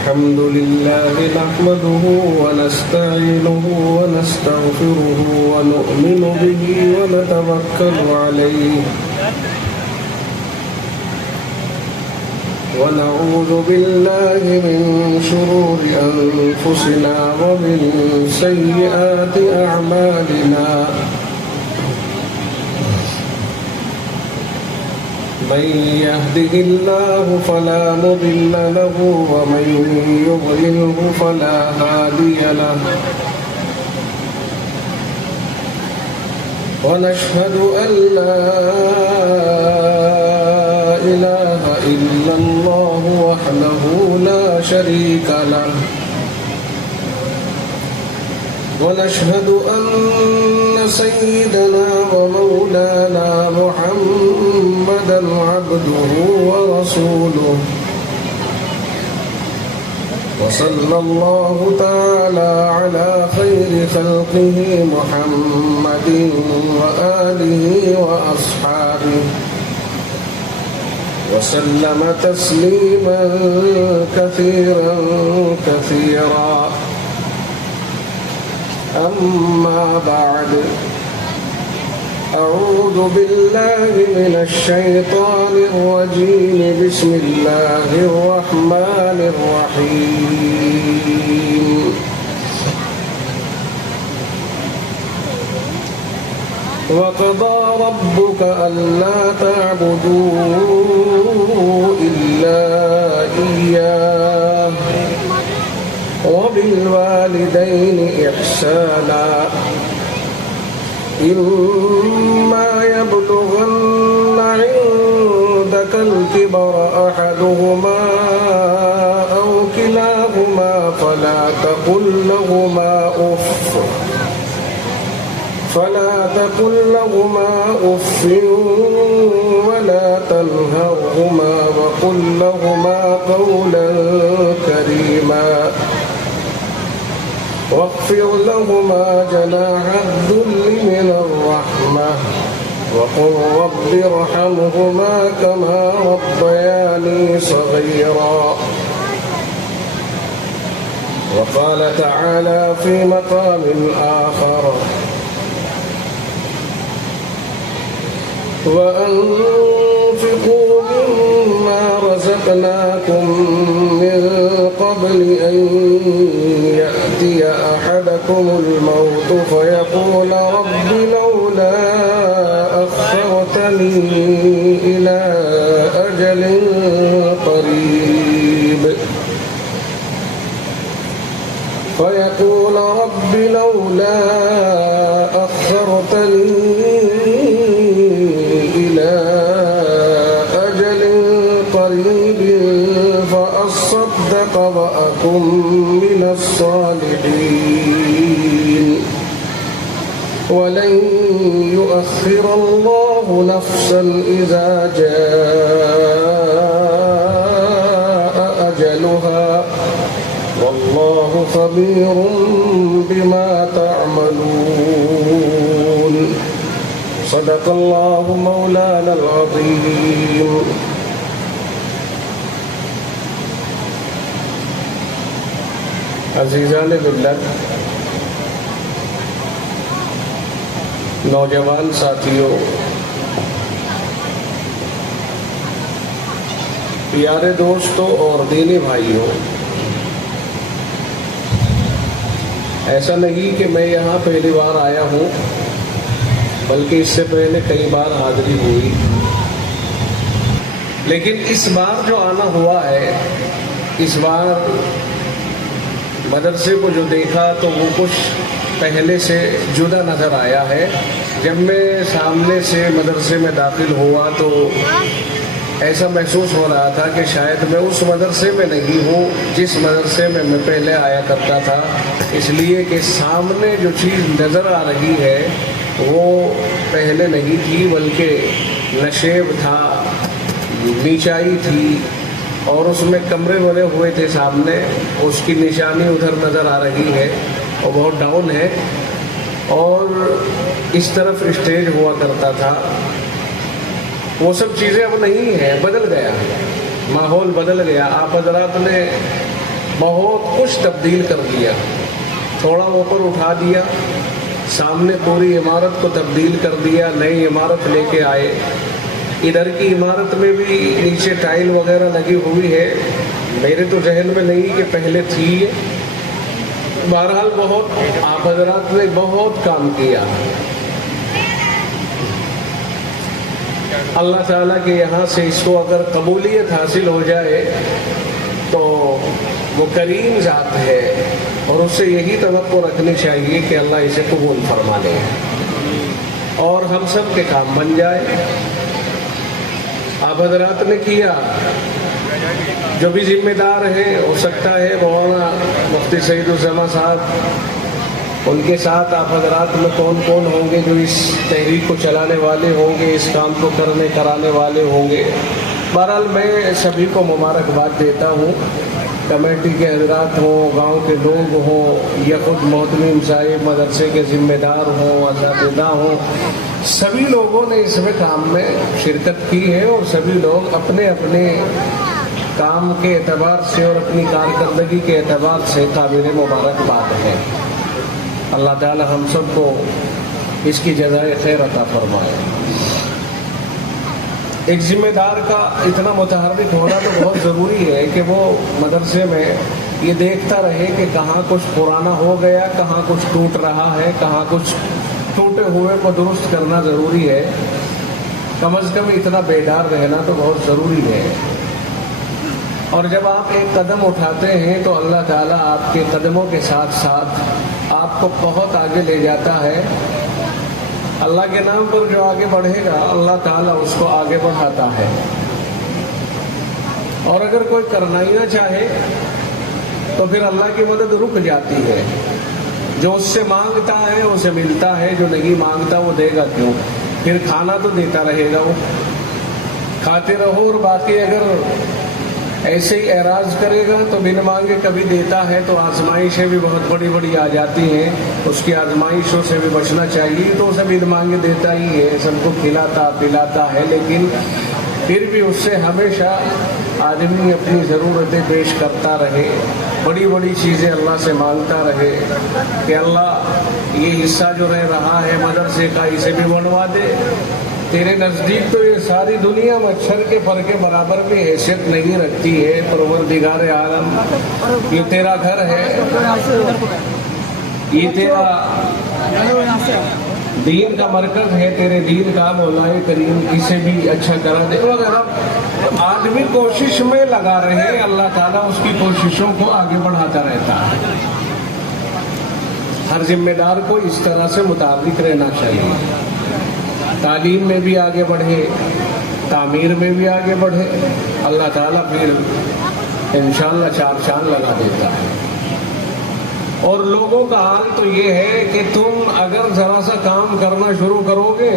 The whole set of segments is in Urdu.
الحمد لله نحمده ونستعينه ونستغفره ونؤمن به ونتوكل عليه ونعوذ بالله من شرور أنفسنا ومن سيئات أعمالنا من يهده الله فلا مضل له ومن يضلله فلا هادي له ونشهد أن لا إله إلا الله وحده لا شريك له ونشهد أن سيدنا ومولانا محمدا عبده ورسوله وصلى الله تعالى على خير خلقه محمد وآله وأصحابه وسلم تسليما كثيرا كثيرا أما بعد أعوذ بالله من الشيطان الرجيم بسم الله الرحمن الرحيم وقضى ربك ألا تعبدوا إلا إياه وبالوالدين إحسانا إما يبلغن عندك الكبر أحدهما أو كلاهما فلا تقل لهما أف ولا تنهرهما وقل لهما قولا كريما واخفض لهما جناح الذل من الرحمة وقل رب ارحمهما كما ربياني صغيرا وقال تعالى في مقام آخر وأنفقوا مما رزقناكم من قبل أن يأتي أحدكم الموت فيقول رب لولا أخرتني إلى أجل قريب فأصدق وأكن من الصالحين ولن يؤخر الله نفسا إذا جاء أجلها والله خبير بما تعملون صدق الله مولانا العظيم. عزیزان ملت، نوجوان ساتھیوں، پیارے دوستوں اور دینی بھائیوں، ایسا نہیں کہ میں یہاں پہلی بار آیا ہوں، بلکہ اس سے پہلے کئی بار حاضری ہوئی، لیکن اس بار جو آنا ہوا ہے، اس بار مدرسے کو جو دیکھا تو وہ کچھ پہلے سے جدا نظر آیا ہے. جب میں سامنے سے مدرسے میں داخل ہوا تو ایسا محسوس ہو رہا تھا کہ شاید میں اس مدرسے میں نہیں ہوں جس مدرسے میں میں پہلے آیا کرتا تھا، اس لیے کہ سامنے جو چیز نظر آ رہی ہے وہ پہلے نہیں تھی، بلکہ نشیب تھا، نیچائی تھی، اور اس میں کمرے بنے ہوئے تھے سامنے، اس کی نشانی ادھر نظر آ رہی ہے اور بہت ڈاؤن ہے، اور اس طرف اسٹیج ہوا کرتا تھا. وہ سب چیزیں اب نہیں ہیں، بدل گیا، ماحول بدل گیا. آپ حضرات نے بہت کچھ تبدیل کر دیا. تھوڑا اوپر اٹھا دیا, سامنے پوری عمارت کو تبدیل کر دیا, نئی عمارت لے کے آئے. ادھر کی عمارت میں بھی نیچے ٹائل وغیرہ لگی ہوئی ہے, میرے تو ذہن میں نہیں کہ پہلے تھی. بہرحال بہت آپ حضرات نے بہت کام کیا. اللہ تعالیٰ کے یہاں سے اس کو اگر قبولیت حاصل ہو جائے تو وہ کریم ذات ہے, اور اس سے یہی توقع رکھنی چاہیے کہ اللہ اسے قبول فرما لے اور ہم سب کے کام بن جائے. آپ حضرات نے کیا, جو بھی ذمہ دار ہیں, ہو سکتا ہے مولانا مفتی سعید الزماں صاحب, ان کے ساتھ آپ حضرات میں کون کون ہوں گے جو اس تحریک کو چلانے والے ہوں گے, اس کام کو کرانے والے ہوں گے. بہرحال میں سبھی کو مبارکباد دیتا ہوں. کمیٹی کے حضرات ہوں, گاؤں کے لوگ ہوں, یا خود محتمم صاحب مدرسے کے ذمہ دار ہوں, اساتذہ ہوں, سبھی لوگوں نے اس میں کام میں شرکت کی ہے, اور سبھی لوگ اپنے اپنے کام کے اعتبار سے اور اپنی کارکردگی کے اعتبار سے قابل مبارکباد ہے. اللہ تعالی ہم سب کو اس کی جزائے خیر عطا فرمائے. ایک ذمہ دار کا اتنا متحرک ہونا تو بہت ضروری ہے کہ وہ مدرسے میں یہ دیکھتا رہے کہ کہاں کچھ پرانا ہو گیا, کہاں کچھ ٹوٹ رہا ہے, کہاں کچھ ٹوٹے ہوئے کو درست کرنا ضروری ہے. کم از کم اتنا بیدار رہنا تو بہت ضروری ہے. اور جب آپ ایک قدم اٹھاتے ہیں تو اللہ تعالیٰ آپ کے قدموں کے ساتھ ساتھ آپ کو بہت آگے لے جاتا ہے. اللہ کے نام پر جو آگے بڑھے گا اللہ تعالیٰ اس کو آگے بڑھاتا ہے. اور اگر کوئی کرنا ہی نہ چاہے تو پھر اللہ کی مدد رک جاتی ہے. جو اس سے مانگتا ہے اسے ملتا ہے, جو نہیں مانگتا وہ دے گا کیوں؟ پھر کھانا تو دیتا رہے گا, وہ کھاتے رہو. اور باقی اگر ایسے ہی اعراض کرے گا تو بن مانگے کبھی دیتا ہے تو آزمائشیں بھی بہت بڑی بڑی آ جاتی ہیں. اس کی آزمائشوں سے بھی بچنا چاہیے. تو اسے بن مانگے دیتا ہی ہے, سب کو کھلاتا پلاتا ہے, لیکن پھر بھی اس سے ہمیشہ آدمی اپنی ضرورتیں پیش کرتا رہے, بڑی بڑی چیزیں اللہ سے مانگتا رہے کہ اللہ یہ حصہ جو رہ رہا ہے مدرسے کا اسے بھی بنوا دے. تیرے نزدیک تو یہ ساری دنیا مچھر کے پر کے برابر بھی حیثیت نہیں رکھتی ہے. پروردگار عالم, یہ تیرا گھر ہے, یہ تیرا دین کا مرکز ہے, تیرے دین کا مولا کریم اسے بھی اچھا کرا دے. اگر آدمی کوشش میں لگا رہے, اللہ تعالیٰ اس کی کوششوں کو آگے بڑھاتا رہتا ہے. ہر ذمہ دار کو اس طرح سے متحرک رہنا چاہیے. تعلیم میں بھی آگے بڑھے, تعمیر میں بھی آگے بڑھے, اللہ تعالیٰ پھر انشاءاللہ چار چاند لگا دیتا ہے. اور لوگوں کا حال تو یہ ہے کہ تم اگر ذرا سا کام کرنا شروع کرو گے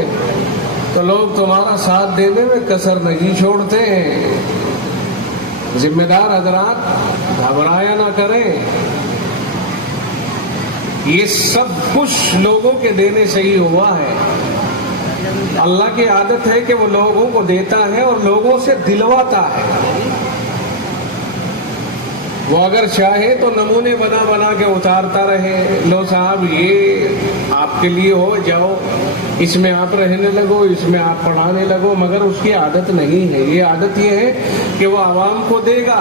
تو لوگ تمہارا ساتھ دینے میں کسر نہیں چھوڑتے ہیں. ذمہ دار حضرات گھبرایا نہ کریں, یہ سب کچھ لوگوں کے دینے سے ہی ہوا ہے. اللہ کی عادت ہے کہ وہ لوگوں کو دیتا ہے اور لوگوں سے دلواتا ہے. وہ اگر چاہے تو نمونے بنا بنا کے اتارتا رہے, لو صاحب یہ آپ کے لیے ہو, جاؤ اس میں آپ رہنے لگو, اس میں آپ پڑھانے لگو. مگر اس کی عادت نہیں ہے. یہ عادت یہ ہے کہ وہ عوام کو دے گا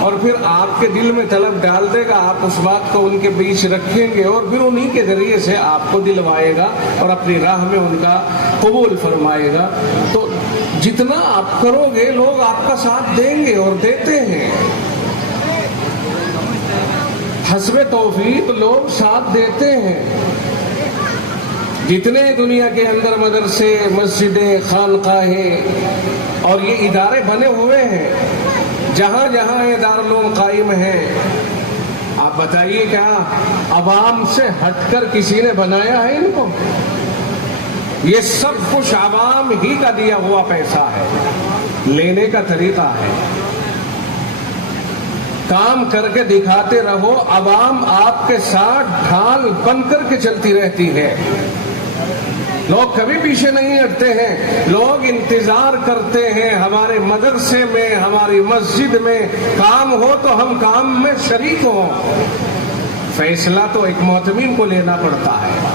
اور پھر آپ کے دل میں طلب ڈال دے گا, آپ اس بات کو ان کے بیچ رکھیں گے اور پھر انہی کے ذریعے سے آپ کو دلوائے گا اور اپنی راہ میں ان کا قبول فرمائے گا. تو جتنا آپ کرو گے لوگ آپ کا ساتھ دیں گے اور دیتے ہیں. حسب توفیق لوگ ساتھ دیتے ہیں. جتنے دنیا کے اندر مدرسے, مسجدیں, خانقاہیں اور یہ ادارے بنے ہوئے ہیں, جہاں جہاں یہ دارالعلوم قائم ہیں, آپ بتائیے کیا عوام سے ہٹ کر کسی نے بنایا ہے ان کو؟ یہ سب کچھ عوام ہی کا دیا ہوا پیسہ ہے. لینے کا طریقہ ہے, کام کر کے دکھاتے رہو, عوام آپ کے ساتھ ڈھال بن کر کے چلتی رہتی ہے. لوگ کبھی پیچھے نہیں ہٹتے ہیں، لوگ انتظار کرتے ہیں ہمارے مدرسے میں، ہماری مسجد میں کام ہو تو ہم کام میں شریک ہوں۔ فیصلہ تو ایک معتمین کو لینا پڑتا ہے۔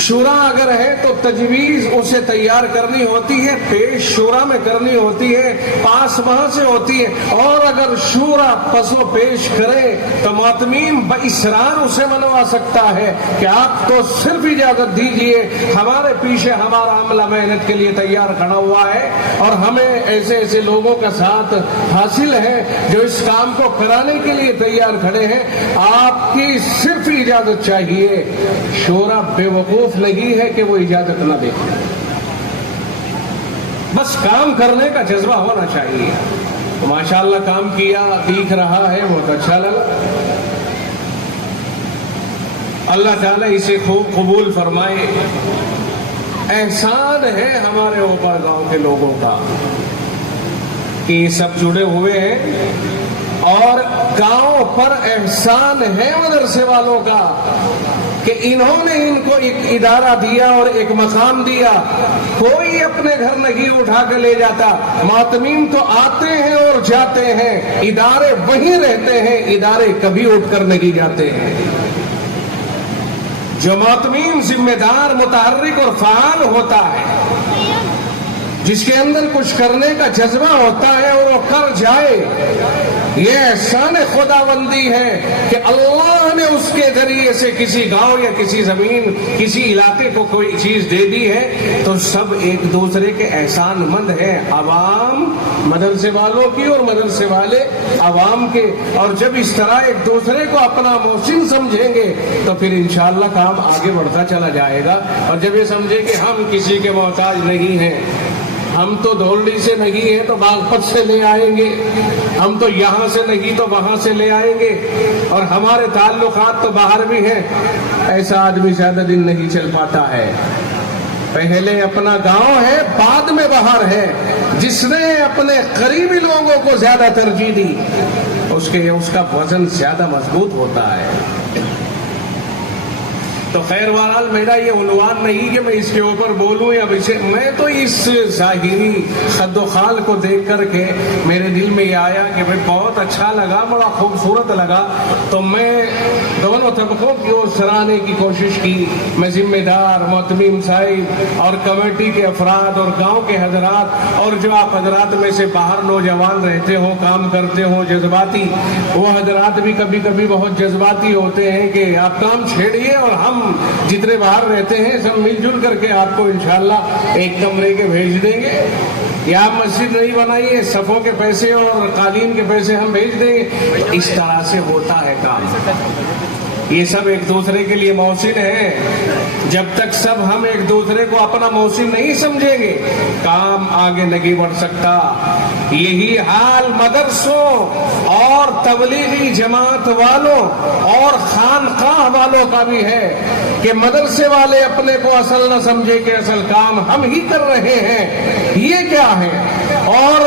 شورا اگر ہے تو تجویز اسے تیار کرنی ہوتی ہے، پیش شورا میں کرنی ہوتی ہے، پاس وہاں سے ہوتی ہے، اور اگر شورا پس و پیش کرے تو معتمین باصرار اسے منوا سکتا ہے کہ آپ تو صرف اجازت دیجئے، ہمارے پیچھے ہمارا عملہ محنت کے لیے تیار کھڑا ہوا ہے اور ہمیں ایسے ایسے لوگوں کا ساتھ حاصل ہے جو اس کام کو کرانے کے لیے تیار کھڑے ہیں، آپ کی صرف اجازت چاہیے۔ شورا بے وقوف نہیں ہے کہ وہ اجازت نہ دے، بس کام کرنے کا جذبہ ہونا چاہیے۔ ماشاءاللہ کام کیا، دیکھ رہا ہے، بہت اچھا لگا۔ اللہ تعالیٰ اسے خوب قبول فرمائے۔ احسان ہے ہمارے اوپر گاؤں کے لوگوں کا کہ یہ سب جڑے ہوئے ہیں، اور گاؤں پر احسان ہے مدرسے والوں کا کہ انہوں نے ان کو ایک ادارہ دیا اور ایک مقام دیا۔ کوئی اپنے گھر نہیں اٹھا کے لے جاتا، معتمین تو آتے ہیں اور جاتے ہیں، ادارے وہیں رہتے ہیں، ادارے کبھی اٹھ کر نہیں جاتے ہیں۔ جو معتمین ذمہ دار، متحرک اور فعال ہوتا ہے، جس کے اندر کچھ کرنے کا جذبہ ہوتا ہے اور وہ کر جائے، یہ احسان خداوندی ہے کہ اللہ نے اس کے ذریعے سے کسی گاؤں یا کسی زمین، کسی علاقے کو کوئی چیز دے دی ہے، تو سب ایک دوسرے کے احسان مند ہیں، عوام مدرسے والوں کی اور مدرسے والے عوام کے۔ اور جب اس طرح ایک دوسرے کو اپنا محسن سمجھیں گے تو پھر انشاءاللہ کام آگے بڑھتا چلا جائے گا۔ اور جب یہ سمجھے کہ ہم کسی کے محتاج نہیں ہیں، ہم تو دھولڈی سے نہیں ہیں تو باغپت سے لے آئیں گے، ہم تو یہاں سے نہیں تو وہاں سے لے آئیں گے، اور ہمارے تعلقات تو باہر بھی ہیں، ایسا آدمی زیادہ دن نہیں چل پاتا ہے۔ پہلے اپنا گاؤں ہے، بعد میں باہر ہے۔ جس نے اپنے قریبی لوگوں کو زیادہ ترجیح دی، اس کا وزن زیادہ مضبوط ہوتا ہے۔ تو خیر بہرحال میرا یہ عنوان نہیں کہ میں اس کے اوپر بولوں یا میں تو اس ظاہری خد و خال کو دیکھ کر کے میرے دل میں یہ آیا کہ بہت اچھا لگا، بڑا خوبصورت لگا، تو میں دونوں طبقوں کی اور سراہنے کی کوشش کی۔ میں ذمہ دار، معتمین صاحب اور کمیٹی کے افراد اور گاؤں کے حضرات، اور جو آپ حضرات میں سے باہر نوجوان رہتے ہو، کام کرتے ہو جذباتی، وہ حضرات بھی کبھی کبھی بہت جذباتی ہوتے ہیں کہ آپ کام چھیڑیے اور ہم جتنے باہر رہتے ہیں سب مل جل کر کے آپ کو انشاءاللہ ایک کمرے کے بھیج دیں گے، یا آپ مسجد نہیں بنائیے، صفوں کے پیسے اور قالین کے پیسے ہم بھیج دیں گے۔ اس طرح سے ہوتا ہے کام۔ یہ سب ایک دوسرے کے لیے محسن ہیں۔ جب تک سب ہم ایک دوسرے کو اپنا محسن نہیں سمجھیں گے، کام آگے نہیں بڑھ سکتا۔ یہی حال مدرسوں اور تبلیغی جماعت والوں اور خانقاہ والوں کا بھی ہے کہ مدرسے والے اپنے کو اصل نہ سمجھے کہ اصل کام ہم ہی کر رہے ہیں، یہ کیا ہے، اور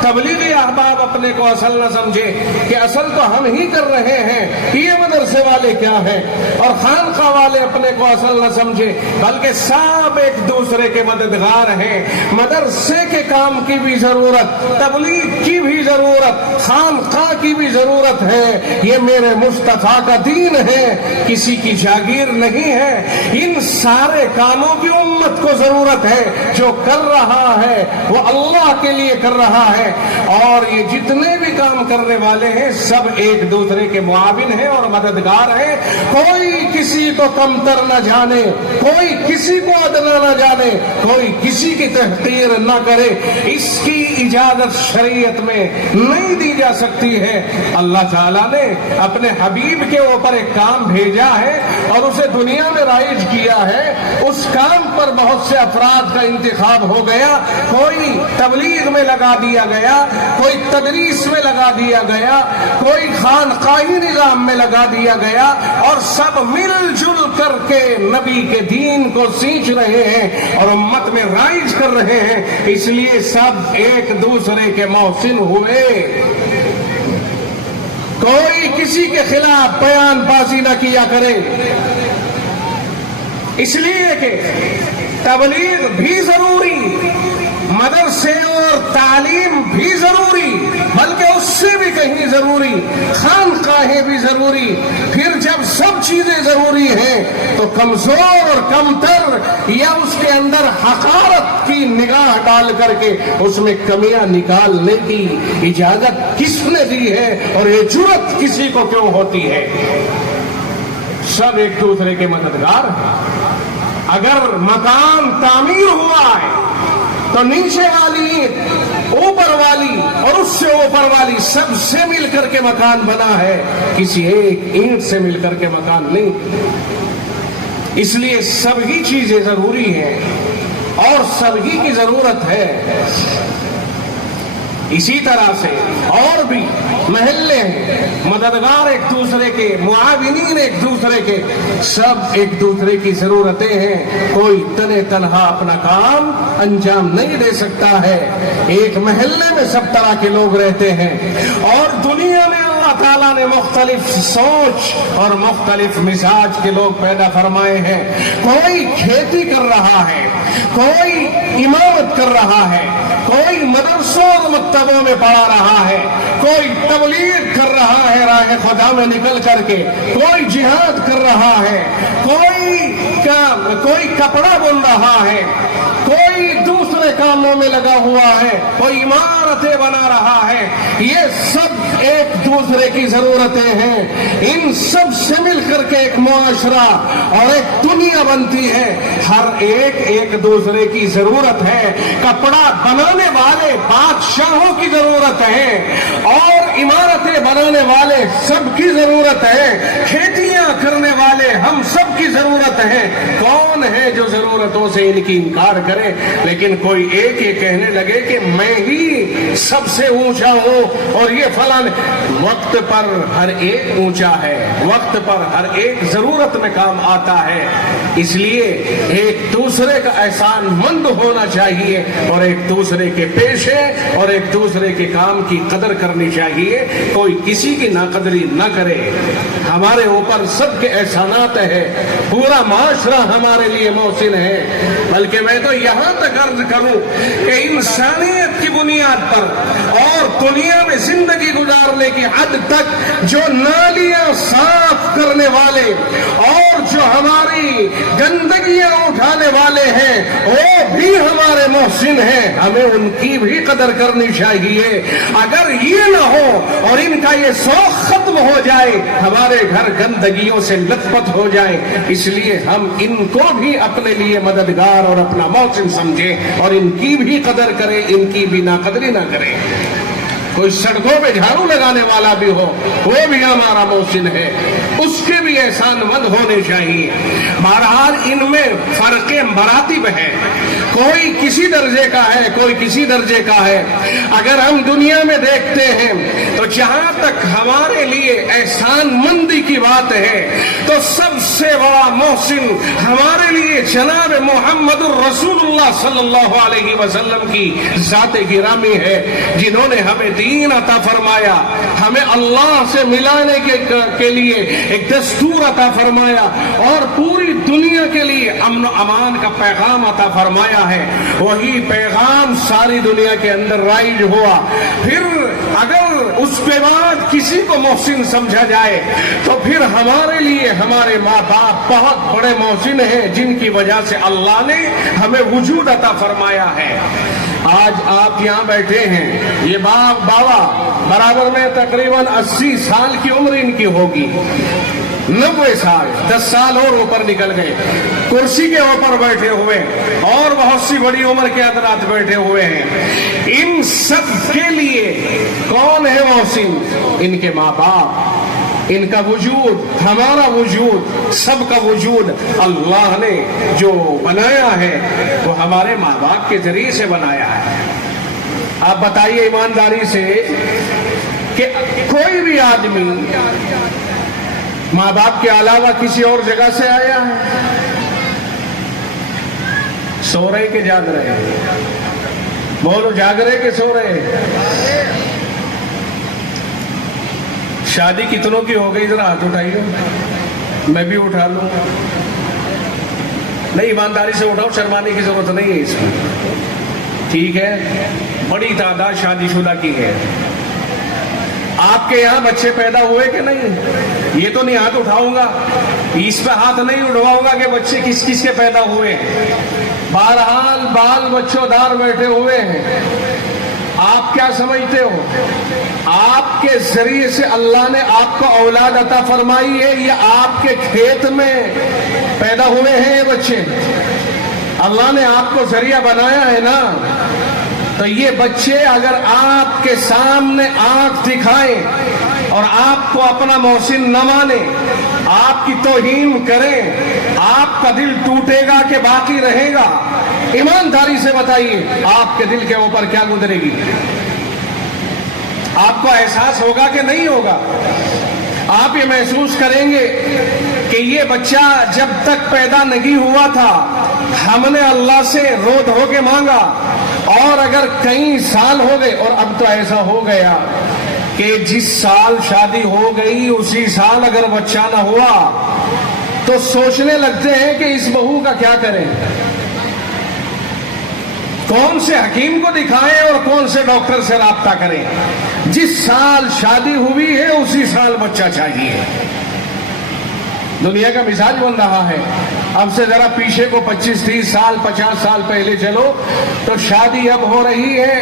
تبلیغی احباب اپنے کو اصل نہ سمجھے کہ اصل تو ہم ہی کر رہے ہیں، یہ مدرسے والے کیا ہے، اور خانقاہ والے اپنے کو اصل نہ سمجھے، بلکہ سب ایک دوسرے کے مددگار ہیں۔ مدرسے کے کام کی بھی ضرورت، تبلیغ کی بھی ضرورت، خانقاہ کی بھی ضرورت ہے۔ یہ میرے مصطفیٰ کا دین ہے، کسی کی جاگیر نہیں ہے۔ ان سارے کاموں کی امت کو ضرورت ہے۔ جو کر رہا ہے وہ اللہ کے لیے کر رہا ہے، اور یہ جتنے بھی کام کرنے والے ہیں سب ایک دوسرے کے معاون ہیں اور مددگار ہیں۔ کوئی کسی کو کمتر نہ جانے، کوئی کسی کو ادنا نہ جانے، کوئی کسی کی تحقیر نہ کرے، اس کی اجازت شریعت میں نہیں دی جا سکتی ہے۔ اللہ تعالیٰ نے اپنے حبیب کے اوپر ایک کام بھیجا ہے اور اسے دنیا میں رائج کیا ہے۔ اس کام پر بہت سے افراد کا انتخاب ہو گیا، کوئی تبلیغ میں لگا دیا گیا، کوئی تدریس میں لگا دیا گیا، کوئی خانقاہی نظام میں لگا دیا گیا، اور سب مل جل کر کے نبی کے دین کو سینچ رہے ہیں اور امت میں رائج کر رہے ہیں۔ اس لیے سب ایک دوسرے کے محسن ہوئے۔ کوئی کسی کے خلاف بیان بازی نہ کیا کرے، اس لیے کہ تبلیغ بھی ضروری، مدرسے اور تعلیم بھی ضروری، بلکہ اس سے بھی کہیں ضروری خانقاہیں بھی ضروری۔ پھر جب سب چیزیں ضروری ہیں تو کمزور اور کمتر یا اس کے اندر حقارت کی نگاہ ڈال کر کے اس میں کمیاں نکالنے کی اجازت کس نے دی ہے، اور یہ جرأت کسی کو کیوں ہوتی ہے؟ سب ایک دوسرے کے مددگار ہیں۔ اگر مکان تعمیر ہوا ہے تو نیچے والی اینٹ، اوپر والی اور اس سے اوپر والی سب سے مل کر کے مکان بنا ہے، کسی ایک اینٹ سے مل کر کے مکان نہیں۔ اس لیے سبھی چیزیں ضروری ہیں اور سبھی کی ضرورت ہے۔ اسی طرح سے اور بھی محلے ہیں، مددگار ایک دوسرے کے، معاونین ایک دوسرے کے، سب ایک دوسرے کی ضرورتیں ہیں۔ کوئی تنہا اپنا کام انجام نہیں دے سکتا ہے۔ ایک محلے میں سب طرح کے لوگ رہتے ہیں، اور دنیا میں اللہ تعالیٰ نے مختلف سوچ اور مختلف مزاج کے لوگ پیدا فرمائے ہیں۔ کوئی کھیتی کر رہا ہے، کوئی عمارت کر رہا ہے، کوئی مدرسوں اور مکتبوں میں پڑھا رہا ہے، کوئی تبلیغ کر رہا ہے راہ خدا میں نکل کر کے، کوئی جہاد کر رہا ہے، کوئی کپڑا بن رہا ہے، کوئی دوسرے کاموں میں لگا ہوا ہے، کوئی عمارتیں بنا رہا ہے۔ یہ سب ایک دوسرے کی ضرورتیں ہیں۔ ان سب سے مل کر کے ایک معاشرہ اور ایک دنیا بنتی ہے۔ ہر ایک دوسرے کی ضرورت ہے۔ کپڑا بنانے والے بادشاہوں کی ضرورت ہے، اور عمارتیں بنانے والے سب کی ضرورت ہے۔ کھیتیاں کرنے والے ہم سب کی ضرورت ہے۔ کون ہے جو ضرورتوں سے ان کی انکار کرے؟ لیکن کوئی ایک یہ کہنے لگے کہ میں ہی سب سے اونچا ہوں اور یہ فلاں۔ وقت پر ہر ایک اونچا ہے، وقت پر ہر ایک ضرورت میں کام آتا ہے۔ اس لیے ایک دوسرے کا احسان مند ہونا چاہیے، اور ایک دوسرے کے پیشے اور ایک دوسرے کے کام کی قدر کرنی چاہیے۔ کوئی کسی کی ناقدری نہ کرے۔ ہمارے اوپر سب کے احسانات ہیں، پورا معاشرہ ہمارے لیے محسن ہے۔ بلکہ میں تو یہاں تک عرض کروں کہ انسانیت کی بنیاد پر اور دنیا میں زندگی گزارنے کی حد تک جو نالیاں صاف کرنے والے اور جو ہماری گندگیاں اٹھانے والے ہیں وہ بھی ہمارے محسن ہیں، ہمیں ان کی بھی قدر کرنی چاہیے۔ اگر یہ نہ ہو اور ان کا یہ شوق ختم ہو جائے، ہمارے گھر گندگیوں سے لت پت ہو جائے۔ اس لیے ہم ان کو بھی اپنے لیے مددگار اور اپنا محسن سمجھیں، اور ان کی بھی قدر کریں، ان کی بھی ناقدری نہ کریں۔ کوئی سڑکوں پہ جھاڑو لگانے والا بھی ہو، وہ بھی ہمارا محسن ہے، اس کے بھی احسان مند ہونے چاہیے۔ بہرحال ان میں فرق مراتب ہے، کوئی کسی درجے کا ہے، کوئی کسی درجے کا ہے۔ اگر ہم دنیا میں دیکھتے ہیں تو جہاں تک ہمارے لیے احسان مندی کی بات ہے تو سب سے بڑا محسن ہمارے لیے جناب محمد الرسول اللہ صلی اللہ علیہ وسلم کی ذات گرامی ہے، جنہوں نے ہمیں دین عطا فرمایا، ہمیں اللہ سے ملانے کے لیے ایک دستور عطا فرمایا، اور پوری دنیا کے لیے امن و امان کا پیغام عطا فرمایا ہے۔ وہی پیغام ساری دنیا کے اندر رائج ہوا۔ پھر اگر اس کے بعد کسی کو محسن سمجھا جائے تو پھر ہمارے لیے ہمارے ماں باپ بہت بڑے محسن ہیں، جن کی وجہ سے اللہ نے ہمیں وجود عطا فرمایا ہے۔ آج آپ یہاں بیٹھے ہیں، یہ باپ بابا برابر میں تقریباً 80 سال کی عمر ان کی ہوگی، 90 سال، 10 سال اور اوپر نکل گئے، کرسی کے اوپر بیٹھے ہوئے، اور بہت سی بڑی عمر کے حضرات بیٹھے ہوئے ہیں۔ ان سب کے لیے کون ہے محسن؟ ان کے ماں باپ، ان کا وجود، ہمارا وجود، سب کا وجود اللہ نے جو بنایا ہے وہ ہمارے ماں باپ کے ذریعے سے بنایا ہے۔ آپ بتائیے ایمانداری سے کہ کوئی بھی آدمی ماں باپ کے علاوہ کسی اور جگہ سے آیا ہے؟ سو رہے کہ جاگ رہے؟ بولو، جاگ رہے کہ سو رہے؟ شادی کتنوں کی ہو گئی؟ ذرا ہاتھ اٹھائیے، میں بھی اٹھا لوں۔ نہیں، ایمانداری سے اٹھاؤ، شرمانے کی ضرورت نہیں ہے اس میں، ٹھیک ہے؟ بڑی تعداد شادی شدہ کی ہے۔ آپ کے یہاں بچے پیدا ہوئے کہ نہیں؟ یہ تو نہیں ہاتھ اٹھاؤں گا، اس پہ ہاتھ نہیں اٹھواؤں گا کہ بچے کس کس کے پیدا ہوئے۔ بہرحال بال بچوں دار بیٹھے ہوئے ہیں۔ آپ کیا سمجھتے ہو؟ آپ کے ذریعے سے اللہ نے آپ کو اولاد عطا فرمائی ہے، یہ آپ کے کھیت میں پیدا ہوئے ہیں یہ بچے، اللہ نے آپ کو ذریعہ بنایا ہے نا۔ تو یہ بچے اگر آپ کے سامنے آنکھ دکھائیں اور آپ کو اپنا محسن نہ مانے، آپ کی توہین کریں، آپ کا دل ٹوٹے گا کہ باقی رہے گا؟ ایمانداری سے بتائیے آپ کے دل کے اوپر کیا گزرے گی؟ آپ کو احساس ہوگا کہ نہیں ہوگا؟ آپ یہ محسوس کریں گے کہ یہ بچہ جب تک پیدا نہیں ہوا تھا ہم نے اللہ سے رو دھو کے مانگا، اور اگر کئی سال ہو گئے، اور اب تو ایسا ہو گیا کہ جس سال شادی ہو گئی اسی سال اگر بچہ نہ ہوا تو سوچنے لگتے ہیں کہ اس بہو کا کیا کریں، کون سے حکیم کو دکھائیں اور کون سے ڈاکٹر سے رابطہ کریں۔ جس سال شادی ہوئی ہے اسی سال بچہ چاہیے۔ دنیا کا مزاج بن رہا ہے۔ اب سے ذرا پیچھے کو 25 30 سال 50 سال پہلے چلو تو شادی اب ہو رہی ہے،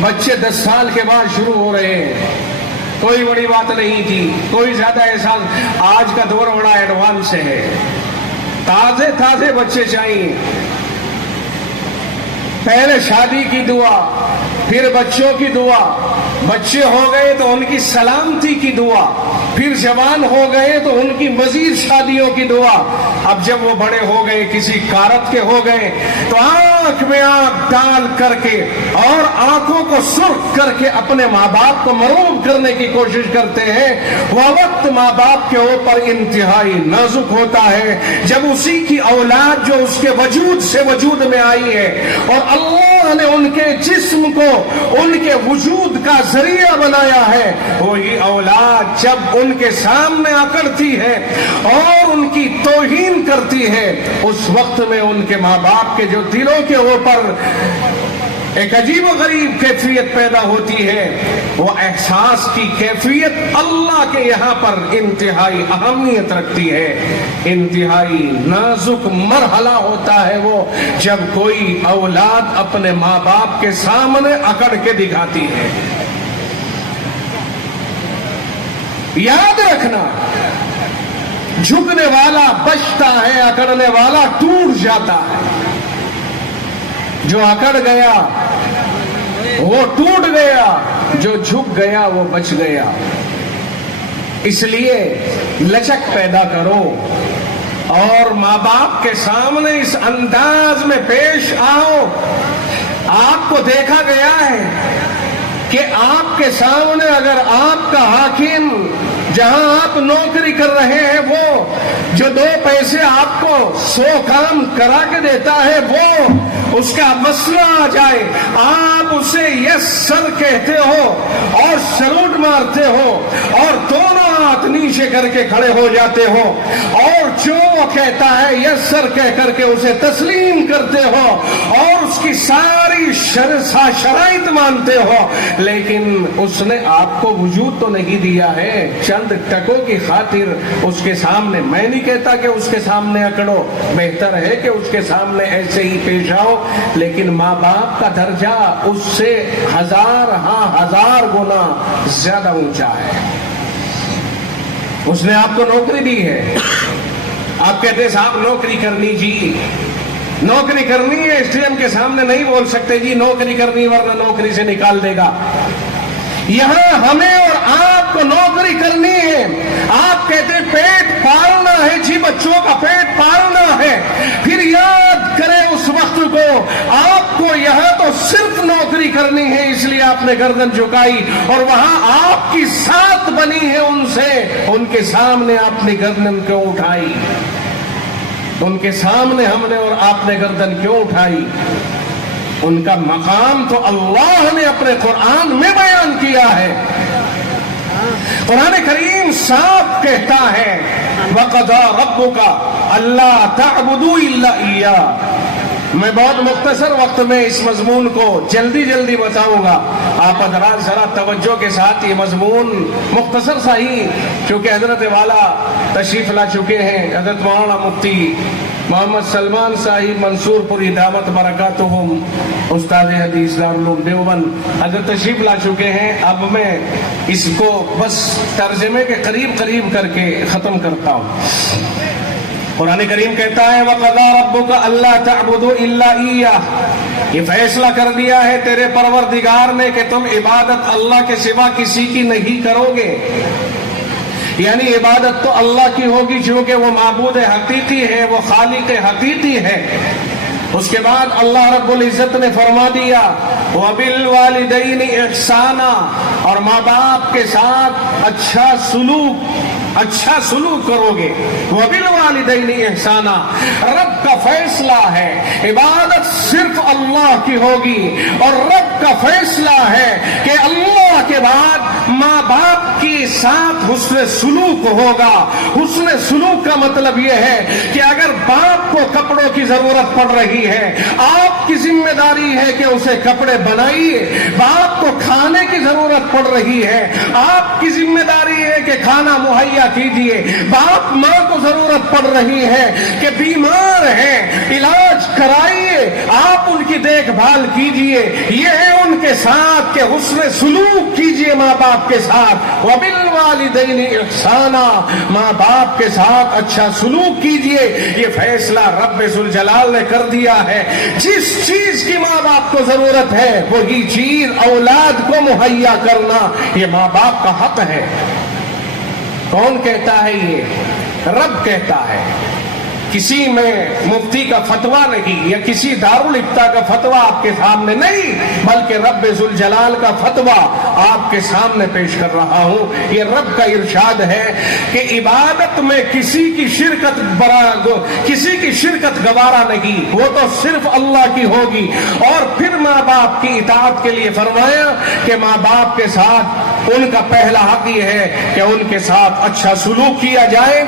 بچے 10 سال کے بعد شروع ہو رہے ہیں، کوئی بڑی بات نہیں تھی، کوئی زیادہ احساس۔ آج کا دور بڑا ایڈوانس ہے، تازے تازے بچے چاہیے۔ پہلے شادی کی دعا، پھر بچوں کی دعا، بچے ہو گئے تو ان کی سلامتی کی دعا، پھر جوان ہو گئے تو ان کی مزید شادیوں کی دعا۔ اب جب وہ بڑے ہو گئے، کسی کارت کے ہو گئے، تو آنکھ میں آنکھ ڈال کر کے اور آنکھوں کو سرخ کر کے اپنے ماں باپ کو مروب کرنے کی کوشش کرتے ہیں۔ وہ وقت ماں باپ کے اوپر انتہائی نازک ہوتا ہے جب اسی کی اولاد جو اس کے وجود سے وجود میں آئی ہے اور اللہ نے ان کے جسم کو ان کے وجود کا ذریعہ بنایا ہے، وہی اولاد جب ان کے سامنے اکڑتی ہے اور ان کی توہین کرتی ہے، اس وقت میں ان کے ماں باپ کے جو دلوں کے اوپر ایک عجیب و غریب کیفیت پیدا ہوتی ہے، وہ احساس کی کیفیت اللہ کے یہاں پر انتہائی اہمیت رکھتی ہے۔ انتہائی نازک مرحلہ ہوتا ہے وہ جب کوئی اولاد اپنے ماں باپ کے سامنے اکڑ کے دکھاتی ہے۔ یاد رکھنا، جھکنے والا بچتا ہے، اکڑنے والا ٹوٹ جاتا ہے۔ جو اکڑ گیا وہ ٹوٹ گیا، جو جھک گیا وہ بچ گیا۔ اس لیے لچک پیدا کرو اور ماں باپ کے سامنے اس انداز میں پیش آؤ۔ آپ کو دیکھا گیا ہے کہ آپ کے سامنے اگر آپ کا حاکم جہاں آپ نوکری کر رہے ہیں وہ جو 2 پیسے آپ کو 100 کام کرا کے دیتا ہے، وہ اس کا مسئلہ آ جائے، آپ اسے یس سر کہتے ہو اور سلوٹ مارتے ہو اور دونوں ہاتھ نیچے کر کے کھڑے ہو جاتے ہو، اور جو وہ کہتا ہے یس سر کہہ کر کے اسے تسلیم کرتے ہو اور اس کی ساری شرائط مانتے ہو، لیکن اس نے آپ کو وجود تو نہیں دیا ہے۔ چند ٹکوں کی خاطر اس کے سامنے، میں نہیں کہتا کہ اس کے سامنے اکڑو، بہتر ہے کہ اس کے سامنے ایسے ہی پیش آؤ، لیکن ماں باپ کا درجہ اس سے 1000 گنا زیادہ اونچا ہے۔ اس نے آپ کو نوکری دی ہے، آپ کہتے ہیں صاحب نوکری کرنی جی، نوکری کرنی ہے، اس لیے ہم کے سامنے نہیں بول سکتے جی نوکری کرنی ورنہ نوکری سے نکال دے گا۔ یہاں ہمیں اور آپ کو نوکری کرنی ہے، آپ کہتے ہیں پیٹ پالنا ہے جی، بچوں کا پیٹ پالنا ہے، پھر یاد کریں اس وقت کو، آپ کو یہاں تو صرف نوکری کرنی ہے، اس لیے آپ نے گردن جھکائی اور وہاں آپ کی ساتھ بنی ہے ان سے، ان کے سامنے آپ نے گردن کیوں اٹھائی؟ ان کے سامنے ہم نے اور آپ نے گردن کیوں اٹھائی؟ ان کا مقام تو اللہ نے اپنے قرآن میں بیان کیا ہے۔ قرآن کریم صاف کہتا ہے وَقَضَىٰ رَبُّكَ اللہ تعبدوا الا ایاہ. میں بہت مختصر وقت میں اس مضمون کو جلدی بتاؤں گا. آپ حضرات ذرا توجہ کے ساتھ یہ مضمون مختصر سا ہی، چونکہ حضرت والا تشریف لا چکے ہیں، حضرت مولانا مفتی محمد سلمان صاحب منصور پوری دامت برکاتہم استاد حدیث دارالعلوم دیوبند حضرت تشریف لا چکے ہیں. اب میں اس کو بس ترجمے کے قریب کر کے ختم کرتا ہوں. قرآن کریم کہتا ہے وَقَضَىٰ رَبُّكَ أَلَّا تَعْبُدُوا إِلَّا إِيَّاهُ. یہ فیصلہ کر دیا ہے تیرے پروردگار نے کہ تم عبادت اللہ کے سوا کسی کی نہیں کرو گے. یعنی عبادت تو اللہ کی ہوگی چونکہ وہ معبود حقیقی ہے، وہ خالق حقیقی ہے. اس کے بعد اللہ رب العزت نے فرما دیا وَبِالْوَالِدَيْنِ إِحْسَانًا، اور ماں باپ کے ساتھ اچھا سلوک کرو گے. وَبِالْوَالِدَيْنِ إِحْسَانًا، رب کا فیصلہ ہے عبادت صرف اللہ کی ہوگی، اور رب کا فیصلہ ہے کہ اللہ کے بعد ماں باپ کے ساتھ حسن سلوک ہوگا. حسن سلوک کا مطلب یہ ہے کہ اگر باپ کو کپڑوں کی ضرورت پڑ رہی ہے، آپ کی ذمہ داری ہے کہ اسے کپڑے بنائیے. باپ کو کھانے کی ضرورت پڑ رہی ہے، آپ کی ذمہ داری ہے کہ کھانا مہیا کیجیے. باپ ماں کو ضرورت پڑ رہی ہے کہ بیمار ہیں، علاج کرائیے، آپ ان کی دیکھ بھال کیجیے. یہ ہے ان کے ساتھ کہ حسن سلوک کیجیے ماں باپ کے ساتھ. وَبِالْوَالِدَيْنِ إِحْسَانًا، ماں باپ کے ساتھ اچھا سلوک کیجیے. یہ فیصلہ رب ذوالجلال نے کر دیا ہے. جس چیز کی ماں باپ کو ضرورت ہے وہی چیز اولاد کو مہیا کرنا یہ ماں باپ کا حق ہے. کون کہتا ہے؟ یہ رب کہتا ہے. کسی میں مفتی کا فتویٰ نہیں یا کسی دارالفتاء کا فتویٰ آپ کے سامنے نہیں، بلکہ رب ذوالجلال کا فتویٰ آپ کے سامنے پیش کر رہا ہوں. یہ رب کا ارشاد ہے کہ عبادت میں کسی کی شرکت گوارا نہیں، وہ تو صرف اللہ کی ہوگی. اور پھر ماں باپ کی اطاعت کے لیے فرمایا کہ ماں باپ کے ساتھ ان کا پہلا حق یہ ہے کہ ان کے ساتھ اچھا سلوک کیا جائے.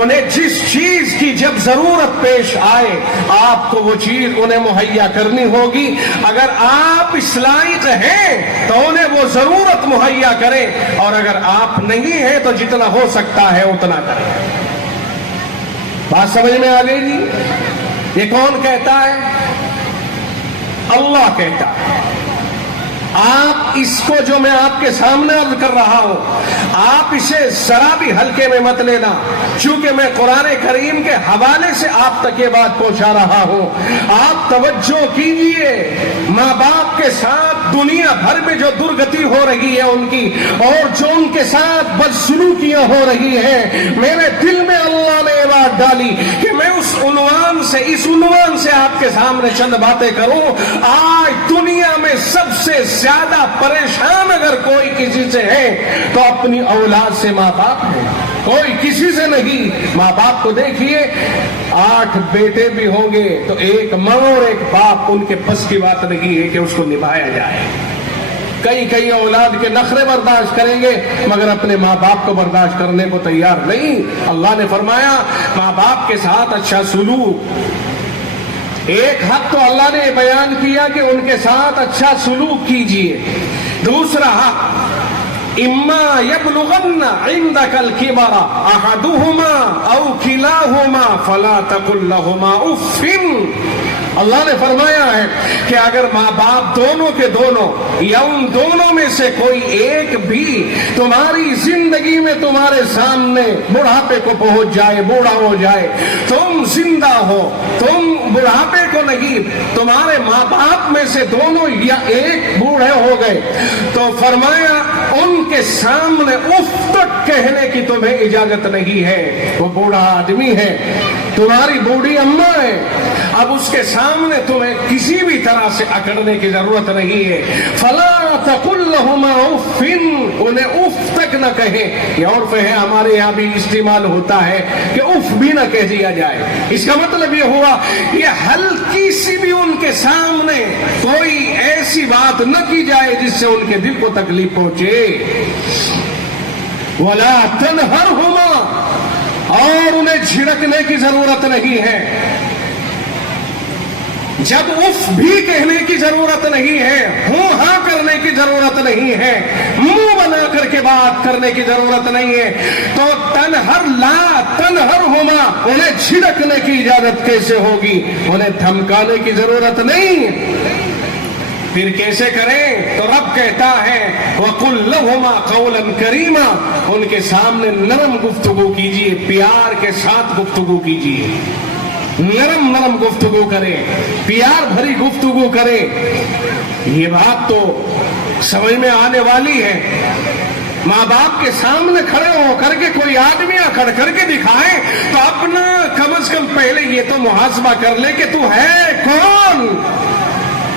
انہیں جس چیز کی جب ضرورت پیش آئے آپ کو وہ چیز انہیں مہیا کرنی ہوگی. اگر آپ اس لائق ہیں تو انہیں وہ ضرورت مہیا کریں، اور اگر آپ نہیں ہیں تو جتنا ہو سکتا ہے اتنا کریں. بات سمجھ میں آ گئی جی؟ یہ کون کہتا ہے؟ اللہ کہتا ہے. آپ اس کو جو میں آپ کے سامنے عرض کر رہا ہوں آپ اسے ذرا بھی ہلکے میں مت لینا، چونکہ میں قرآن کریم کے حوالے سے آپ تک یہ بات پہنچا رہا ہوں. آپ توجہ کیجئے، ماں باپ کے ساتھ دنیا بھر میں جو درگتی ہو رہی ہے ان کی، اور جو ان کے ساتھ بدسلوکیاں ہو رہی ہیں، میرے دل میں اللہ نے یہ بات ڈالی کہ میں اس عنوان سے آپ کے سامنے چند باتیں کروں. آج دنیا میں سب سے زیادہ پریشان اگر کوئی کسی سے ہے تو اپنی اولاد سے ماں باپ ہے، کوئی کسی سے نہیں. ماں باپ کو دیکھیے، 8 بیٹے بھی ہوں گے تو ایک ماں اور ایک باپ ان کے بس کی بات نہیں ہے کہ اس کو نبھایا جائے. کئی اولاد کے نخرے برداشت کریں گے مگر اپنے ماں باپ کو برداشت کرنے کو تیار نہیں. اللہ نے فرمایا ماں باپ کے ساتھ اچھا سلوک. ایک حق تو اللہ نے بیان کیا کہ ان کے ساتھ اچھا سلوک کیجئے. دوسرا حق اما یبلغن عندک الکبر احدهما او کلاهما فلا تقل لهما اف. اللہ نے فرمایا ہے کہ اگر ماں باپ دونوں کے دونوں یا ان دونوں میں سے کوئی ایک بھی تمہاری زندگی میں تمہارے سامنے بڑھاپے کو پہنچ جائے، بوڑھا ہو جائے، تم زندہ ہو، تم بڑھاپے کو نہیں، تمہارے ماں باپ میں سے دونوں یا ایک بوڑھے ہو گئے، تو فرمایا ان کے سامنے اف تک کہنے کی تمہیں اجازت نہیں ہے. وہ بوڑھا آدمی ہے، تمہاری بوڑھی اماں ہے، اب اس کے سامنے تمہیں کسی بھی طرح سے اکڑنے کی ضرورت نہیں ہے. فلا تقل لهما اف، انہیں اف تک نہ کہیں. یہ عرف ہے ہمارے یہاں بھی استعمال ہوتا ہے کہ اف بھی نہ کہہ دیا جائے. اس کا مطلب یہ ہوا یہ ہلکی سی بھی ان کے سامنے کوئی ایسی بات نہ کی جائے جس سے ان کے دل کو تکلیف پہنچے. ولا تنہرهما، اور انہیں جھڑکنے کی ضرورت نہیں ہے، جب اف بھی کہنے کی ضرورت نہیں ہے، ہوں ہاں کرنے کی ضرورت نہیں ہے، منہ بنا کر کے بات کرنے کی ضرورت نہیں ہے، تو تنہر لا تنہرہما، انہیں جھڑکنے کی اجازت کیسے ہوگی؟ انہیں دھمکانے کی ضرورت نہیں۔ پھر کیسے کریں؟ تو رب کہتا ہے وَقُلْ لَهُمَا قَوْلًا كَرِيمًا، ان کے سامنے نرم گفتگو کیجئے، پیار کے ساتھ گفتگو کیجئے، نرم نرم گفتگو کریں، پیار بھری گفتگو کریں۔ یہ بات تو سمجھ میں آنے والی ہے۔ ماں باپ کے سامنے کھڑے ہو کر کے کوئی آدمی اکڑ کر کے دکھائے تو اپنا کم از کم پہلے یہ تو محاسبہ کر لے کہ تو ہے کون؟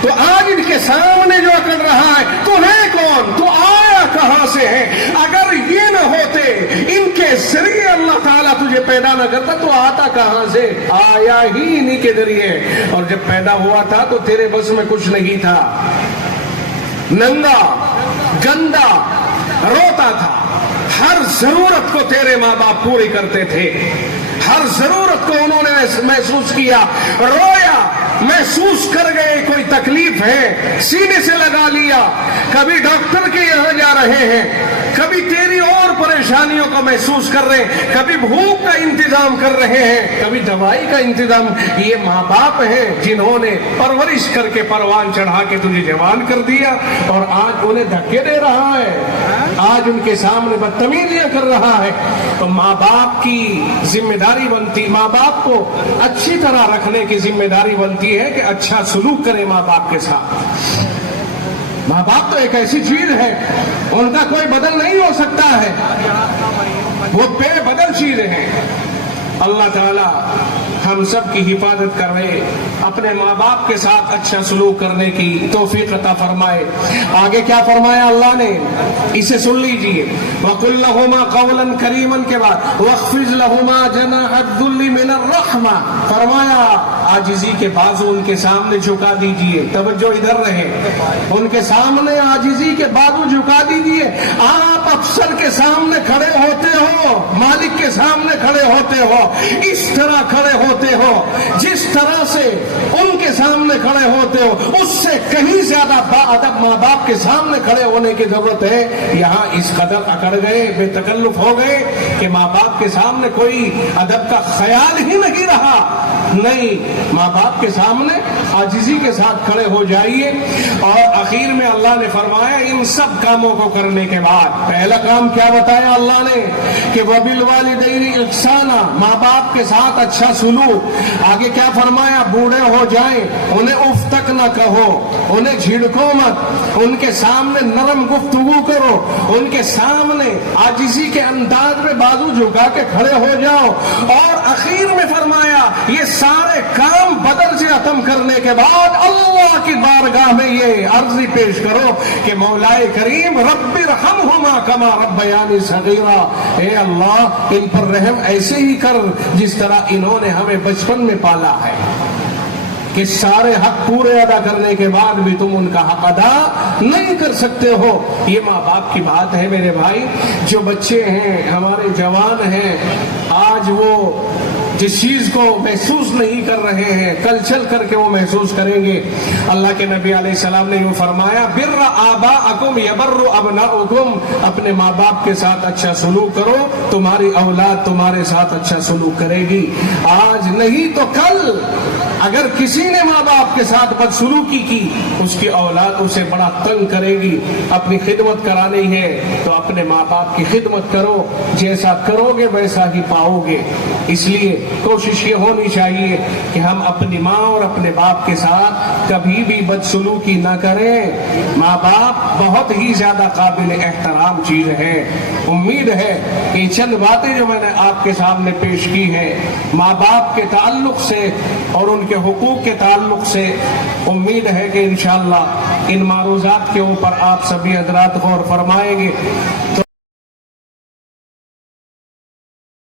تو آج ان کے سامنے جو اکڑ رہا ہے تو ہے کون؟ تو آیا کہاں سے ہے؟ اگر یہ نہ ہوتے، ان کے ذریعے اللہ تعالیٰ تجھے پیدا نہ کرتا تو آتا کہاں سے؟ آیا ہی انہی کے ذریعے، اور جب پیدا ہوا تھا تو تیرے بس میں کچھ نہیں تھا، ننگا گندا روتا تھا، ہر ضرورت کو تیرے ماں باپ پوری کرتے تھے، ہر ضرورت کو انہوں نے محسوس کیا، رویا، محسوس کر گئے کوئی تکلیف ہے، سینے سے لگا لیا، کبھی ڈاکٹر کے یہاں جا رہے ہیں، کبھی تیری اور پریشانیوں کو محسوس کر رہے ہیں، کبھی بھوک کا انتظام کر رہے ہیں، کبھی دوائی کا انتظام۔ یہ ماں باپ ہیں جنہوں نے پرورش کر کے پروان چڑھا کے تجھے جوان کر دیا، اور آج انہیں دھکے دے رہا ہے، آج ان کے سامنے بدتمیزیاں کر رہا ہے۔ تو ماں باپ کی ذمہ داری بنتی، ماں باپ کو اچھی طرح رکھنے کی ذمہ داری بنتی ہے کہ اچھا سلوک کرے ماں باپ کے ساتھ۔ ماں باپ تو ایک ایسی چیز ہے، ان کا کوئی بدل نہیں ہو سکتا ہے، وہ بے بدل چیزیں ہیں۔ اللہ تعالی ہم سب کی حفاظت کرے، اپنے ماں باپ کے ساتھ اچھا سلوک کرنے کی توفیق عطا فرمائے۔ آگے کیا فرمایا اللہ نے، اسے سن لیجئے، وَقُلْ لَهُمَا قَوْلًا كَرِيمًا کے بعد وَاخْفِضْ لَهُمَا جَنَاحَ الذُّلِّ مِنَ الرَّحْمَةِ، فرمایا عاجزی کے بازو ان کے سامنے جھکا دیجئے۔ توجہ ادھر رہے، ان کے سامنے عاجزی کے بازو جھکا دیجئے۔ آپ افسر کے سامنے کھڑے ہوتے ہو، مالک کے سامنے کھڑے ہوتے ہو، اس طرح کھڑے ہوتے ہو جس طرح سے ان کے سامنے کھڑے ہوتے ہو، اس سے کہیں زیادہ باادب ماں باپ کے سامنے کھڑے ہونے کی ضرورت ہے۔ یہاں اس قدر اکڑ گئے، بے تکلف ہو گئے کہ ماں باپ کے سامنے کوئی ادب کا خیال ہی نہیں رہا۔ نہیں، ماں باپ کے سامنے عاجزی کے ساتھ کھڑے ہو جائیے۔ اور آخر میں اللہ نے فرمایا ان سب کاموں کو کرنے کے بعد پہلا کام کیا بتایا اللہ نے کہ وَبِالْوَالِدَيْنِ إِحْسَانًا، ماں باپ کے ساتھ اچھا سلوک۔ آگے کیا فرمایا، بوڑھے ہو جائیں انہیں اف تک نہ کہو، انہیں جھڑکو مت، ان کے سامنے نرم گفتگو کرو، ان کے سامنے عاجزی کے انداز میں بازو جھکا کے کھڑے ہو جاؤ۔ اور اخیر میں فرمایا یہ سارے کام بدل سے ختم کرنے کے بعد اللہ کی بارگاہ میں یہ عرضی پیش کرو کہ مولا کریم رب ارحمہما کما ربیانی صغیرا، اے اللہ ان پر رحم ایسے ہی کر جس طرح انہوں نے ہمیں بچپن میں پالا ہے، کہ سارے حق پورے ادا کرنے کے بعد بھی تم ان کا حق ادا نہیں کر سکتے ہو۔ یہ ماں باپ کی بات ہے میرے بھائی۔ جو بچے ہیں ہمارے جوان ہیں، آج وہ جس چیز کو محسوس نہیں کر رہے ہیں کل چل کر کے وہ محسوس کریں گے۔ اللہ کے نبی علیہ السلام نے یوں فرمایا بر آباءکم یبر ابناؤکم، اپنے ماں باپ کے ساتھ اچھا سلوک کرو، تمہاری اولاد تمہارے ساتھ اچھا سلوک کرے گی۔ آج نہیں تو کل اگر کسی نے ماں باپ کے ساتھ بدسلوکی کی اس کی اولاد اسے بڑا تنگ کرے گی۔ اپنی خدمت کرانی ہے تو اپنے ماں باپ کی خدمت کرو، جیسا کرو گے ویسا ہی پاؤ گے۔ اس لیے کوشش یہ ہونی چاہیے کہ ہم اپنی ماں اور اپنے باپ کے ساتھ کبھی بھی بدسلوکی نہ کریں۔ ماں باپ بہت ہی زیادہ قابل احترام چیز ہے۔ امید ہے کہ چند باتیں جو میں نے آپ کے سامنے پیش کی ہیں ماں باپ کے تعلق سے اور ان کے حقوق کے تعلق سے، امید ہے کہ انشاءاللہ ان معروضات کے اوپر آپ سبھی حضرات غور فرمائیں گے۔